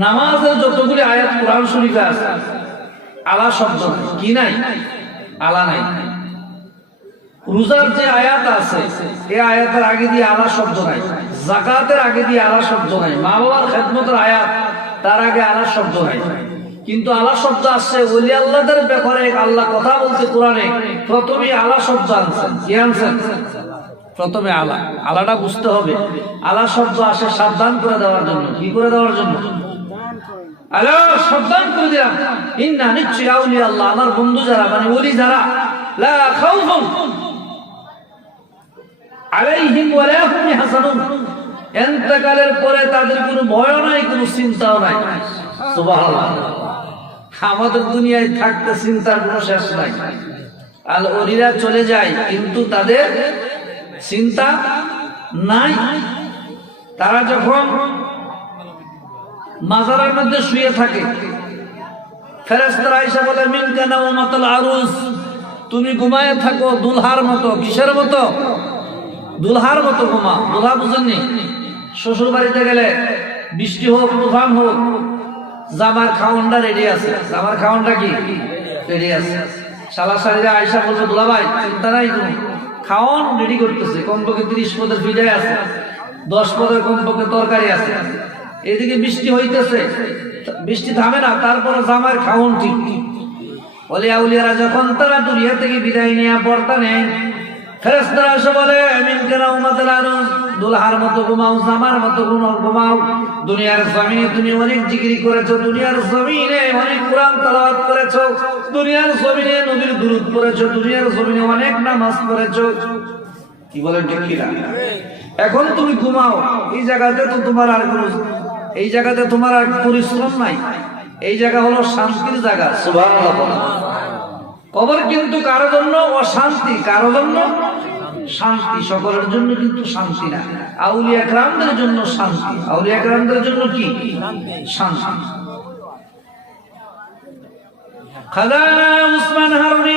নামাজের যতগুলি আয়াত কোরআন শরীফে আছে, আলা শব্দ কি নাই? আলা নাই। রোজার যে আয়াত আছে এই আয়াতের আগে দিয়ে আলা শব্দ নাই। জাকাতের আগে দিয়ে আলা শব্দ নাই। মা বাবার খেদমতের আয়াত, তার আগে আলা শব্দ নাই। কিন্তু আলা শব্দ আসছে ওলি আল্লাহদের ব্যাপারে আল্লাহ কথা বলতে কোরআনে, প্রথমে আলা শব্দ আনছেন। কি আনছেন? প্রথমে আলা। আলাটা বুঝতে হবে। আলা শব্দ আসে সাবধান করে দেওয়ার জন্য। কি করে দেওয়ার জন্য? আলো, সাবধান করে দিলাম। ইন্না নিশ্চয়ই আউলিয়া আল্লাহ, আমার বন্ধু যারা মানে ওলি যারা, লা খাউফুন আলাইহিম ওয়ালা হুম ইয়াহজানুন ইন্তেকালের পরে তাদের কোনো ভয় নাই, কোনো চিন্তাও নাই। সুবহানাল্লাহ। আমাদের দুনিয়ায় থাকতে চিন্তার কোনো শেষ নাই। আল ওলিরা চলে যায়, কিন্তু তাদের চিন্তা নাই। তারা যখন মাজারের মধ্যে শুয়ে থাকে। ফেরেস্তারা এসে বলে মিন কেন মতল আরুস তুমি ঘুমায় থাকো দুলহার মতো। কিসের মতো? দুলহার মতো ঘুমা। দুলহা বুঝেননি? শ্বশুর বাড়িতে গেলে বৃষ্টি হোক, তুফান হোক, জামার খাওয়ানটা রেডি আছে। জামার খাওয়ানটা কি? রেডি আছে। সালা সারিরা আয়সা বলবে দুলা ভাই, চিন্তা নাই তুমি। খাওয়ান রেডি করতেছে। কমপক্ষে তিরিশ পদের ফিডাই আছে। দশ পদের কমপক্ষে তরকারি আছে। এদিকে বৃষ্টি হইতেছে। বৃষ্টি থামে না তারপরে জামার খাওয়ান ঠিক। অলিয়া উলিয়ারা যখন তারা দুনিয়া থেকে বিদায় নিয়ে দুনিয়ার জমিনে তুমি অনেক করেছ, দুনিয়ার অনেক করেছ, দুনিয়ার করেছ দুনিয়ার কি এখন তুমি ঘুমাও, এই জায়গাতে তো তোমার আর কোনো এই জায়গাতে তোমার আর পরিশ্রম নাই। এই জায়গা হলো শান্তির জায়গা বলো। কবর কিন্তু কারও জন্য অশান্তি, কারও জন্য শান্তি, সকলের জন্য কিন্তু শান্তি না। আউলিয়া গ্রামদের জন্য শান্তি। আউলিয়া গ্রামদের জন্য কি? শান্তি। খাজা উসমান হারুনি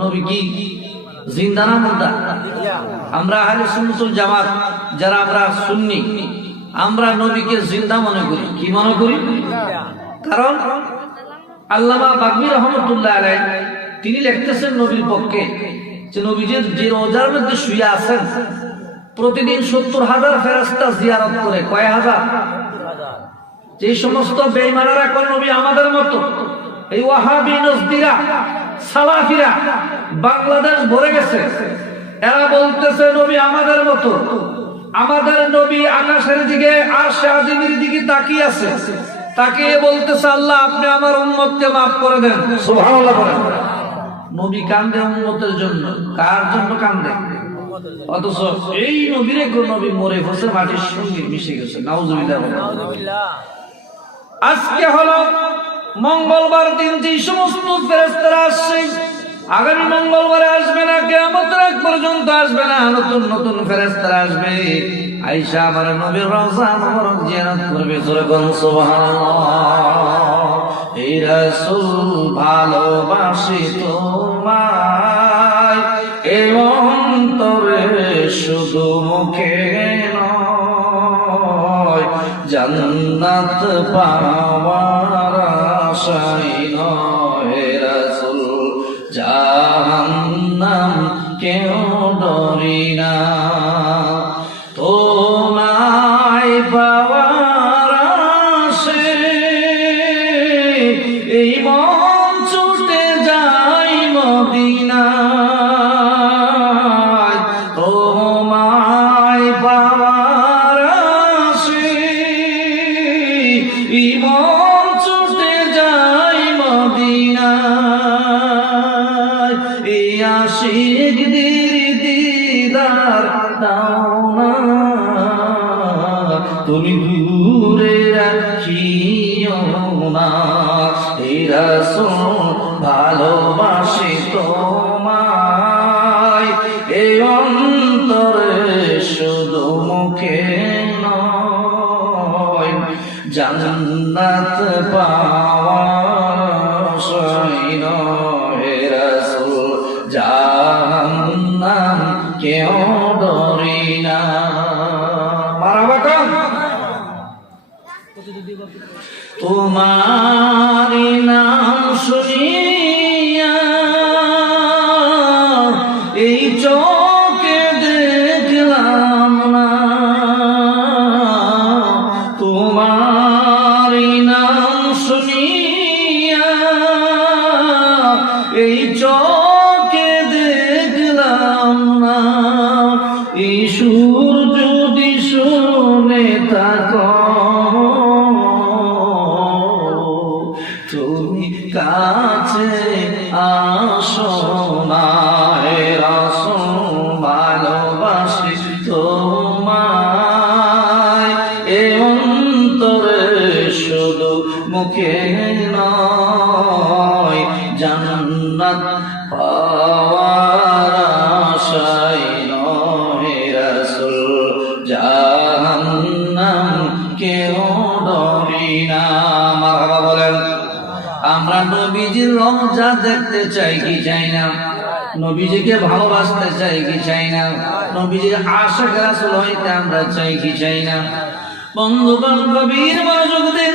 নবী কি জিন্দা না মুর্দা? আমরা আহলে জামাত, যারা আমরা সুন্নি, আমরা নবীকে জিন্দা মনে করি। কি মনে করি? কারণ আল্লামা রহমতুল্লাহ আলাই তিনি লিখতেছেন নবীর পক্ষে যে নবীজির যে রোজার মধ্যে শুয়ে আছেন, প্রতিদিন সত্তর হাজার ফেরাস্তা জিয়ারত করে। কয় হাজার? যে সমস্ত বেইমানারা কোন নবী আমাদের মতো, এই ওয়াহাবি নজদিরা সালাফিরা বাংলাদেশ ভরে গেছে। এরা বলতেছে, নবী আমাদের মতো। আমাদের নবী আকাশের দিকে আর শাহজিমির দিকে তাকিয়ে আছে। তাকিয়ে বলতেছে, আল্লাহ, আপনি আমার উম্মতকে মাফ করে দেন। নবী কান্দে উম্মতের জন্য। কার জন্য কান্দে? অথচ এই নবীরে কোন নবী মরে ফসে মাটির সঙ্গে মিশে গেছে। নাউজুবিল্লাহ। আজকে হলো মঙ্গলবার দিন সমস্ত ফেরেস্তারা আসছে, আগামী মঙ্গলবারে আসবে না কেমতের আগ পর্যন্ত আসবে না, নতুন নতুন ফেরেস্তারা আসবে। আইসা আমার নবীর রওজা মোবারক জিয়ারত করবে, জোরে কোন সুবহানাল্লাহ। এই রাসূল ভালোবাসি তোমায়, এ অন্তরে শুধু মুখে নয়, জান্নাত পাওয়ার আশাই নয় রাসূল জাহান্নাম কেউ ডরি না। পাওয়ার আশে এই মন আশিকদের দিদার, দাও না। তুমি দূরে রাখিও না। রাসূল ভালোবাসি তোমায়। এই অন্তরে শুধু মুখে নয়, জান্নাত পাওয়ার তোমারি নাম শুনিয়া এই চোখে দেখলাম না। তোমারি নাম শুনিয়া এই চোখে মুখে নয় জান্নাত পাওয়ার আশায় নয় রাসূল, জাহান্নাম কেউ ডরি না। মারহাবা বলেন। আমরা নবীজির রমজা দেখতে চাই কি চাই না? নবীজিকে ভালোবাসতে চাই কি চাই না? নবীজির আশাক রাসূল হইতে আমরা চাই কি চাই না? বন্ধুগণ, গভীর মনোযোগ দিন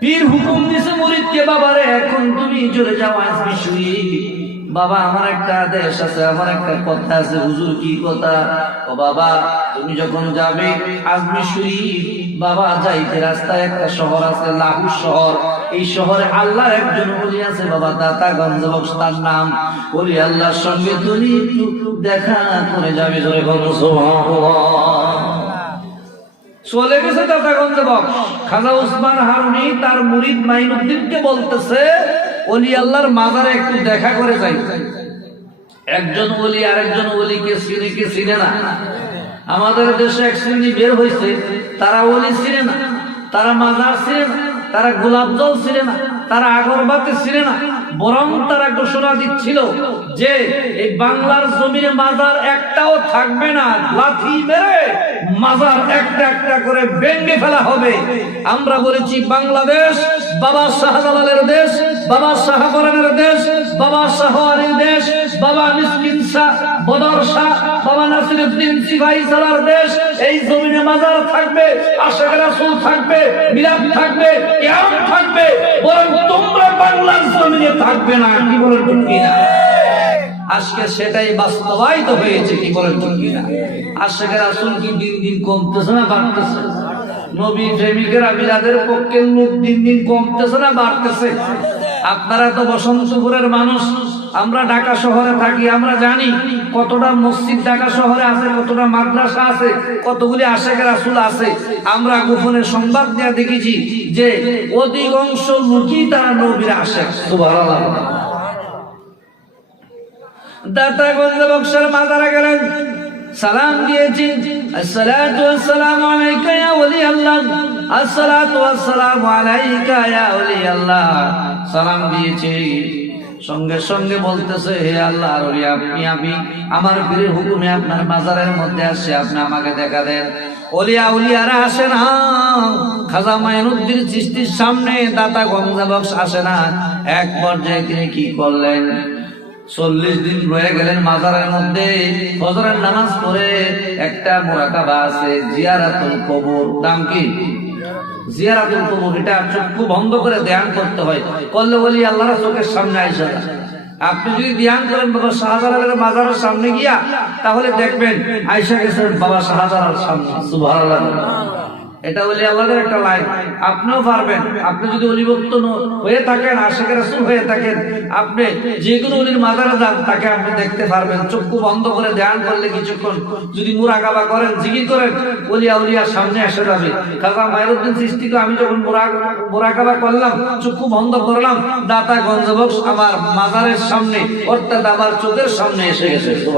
পীর হুকুম দিছে মুরিদকে, বাবারে, এখন তুমি চলে যাও আজমি শুই বাবা, আমার একটা আদেশ আছে, আমার একটা কথা আছে, হুজুর কি কথা? ও বাবা, তুমি যখন যাবে আজমি শুই বাবা, যাইতে রাস্তায় একটা শহর আছে লাহুর শহর। এই শহরে আল্লাহ একজন বলি আছে, বাবা, দাতা গঞ্জবক তার নাম বলি আল্লাহর সঙ্গে তুমি দেখা করে যাবে, জোরে গঞ্জ চলে গেছে দাতাগঞ্জ বক্স। খাজা উসমান হারুনি তার মুরিদ মাইনুদ্দিনকে বলতেছে অলি আল্লাহর মাজারে একটু দেখা করে যাই। একজন বলি আরেকজন ওলিকে চিনে কে চিনে না। আমাদের দেশে এক শ্রেণি বের হয়েছে তারা ওলি চিনে না, তারা মাজার চিনে না, তারা গোলাপ জল চিনে না। তারা আগরবাতি ছিলেন না, বরং তারা ঘোষণা দিচ্ছিল যে এই বাংলার জমিনে মাজার একটাও থাকবে না। লাথি মেরে মাজার একটা একটা করে ভেঙে ফেলা হবে। আমরা বলেছি, বাংলাদেশ, বাবা শাহজালালের দেশ, বাবা শাহবরানের দেশ, বাবা শাহওয়ারির দেশ বাবা মিসকিন শাহ বদর শাহ বাবা নাসিরউদ্দিন সিভাই সালার দেশ, এই জমিনে মাজার থাকবে, আশেখ রাসূল থাকবে, মিলাদ থাকবে কিয়াম থাকবে, বরং তোমরা বাংলার জমিনে থাকবে না, কি বলেন ঠিক কিনা? আজকে সেটাই বাস্তবায়িত হয়েছে, কি বলেন ঠিক কিনা? আশেখ রাসূল কি দিন দিন কমতেছে না বাড়তেছে? নবী প্রেমিকেরা বিলাদের পক্ষে লোক দিন দিন কমতেছে না, বাড়তেছে? আপনারা তো বসন্তপুরের মানুষ। আমরা ঢাকা শহরে থাকি, আমরা জানি কতটা মসজিদ ঢাকা শহরে আছে, কতটা মাদ্রাসা আছে, কতগুলি আশেখ রাসুল আছে। আমরা গোপনে সংবাদ দেওয়া দেখেছি যে অধিকাংশ লোকই তারা নবীর গেলেন, সালাম দিয়েছি আল্লাহ সালাম দিয়েছি। সঙ্গে সঙ্গে বলতেছে, হে আল্লাহ আপনি, আমি, আমার পীরের হুকুমে আপনার মাজারের মধ্যে আসছে, আপনি আমাকে দেখা দেন। ওলিয়া উলিয়ারা আসে না। খাজা মাইনুদ্দিন সৃষ্টির সামনে দাতা গঙ্গা বক্স আসে না। এক পর্যায়ে তিনি কি করলেন? চল্লিশ দিন রয়ে গেলেন মাজারের মধ্যে। ফজরের নামাজ পড়ে একটা মোরাকাবা আছে, জিয়ারাতুল কবর। দাম কি? জিয়ারাতুল কবর এটা চক্ষু বন্ধ করে ধ্যান করতে হয়। করলে বলি আল্লাহর চোখের সামনে আইসা আপনি যদি ধ্যান করেন বাবা শাহজালালের মাজারের সামনে গিয়া, তাহলে দেখবেন আইসা গেছেন বাবা শাহজালাল সামনে। সুবহানাল্লাহ। এটা বলি আল্লাহর একটা লাইন আপনিও পারবেন। আপনি যদি অলিভক্ত হয়ে থাকেন, আশেখ রাসূল হয়ে থাকেন, আপনি যে কোনো অলির মাজারে যান, তাকে আপনি দেখতে পারবেন। চক্ষু বন্ধ করে ধ্যান করলে কিছুক্ষণ যদি মুরাকাবা করেন, জিকির করেন অলিয়া উলিয়ার সামনে এসে যাবে। খাজা মাইরুদ্দিন সৃষ্টিকে আমি যখন মুরা- মুরাকাবা করলাম, চক্ষু বন্ধ করলাম, দাতা গঞ্জবক্স আমার মাজারের সামনে, অর্থাৎ আমার চোখের সামনে এসে গেছে।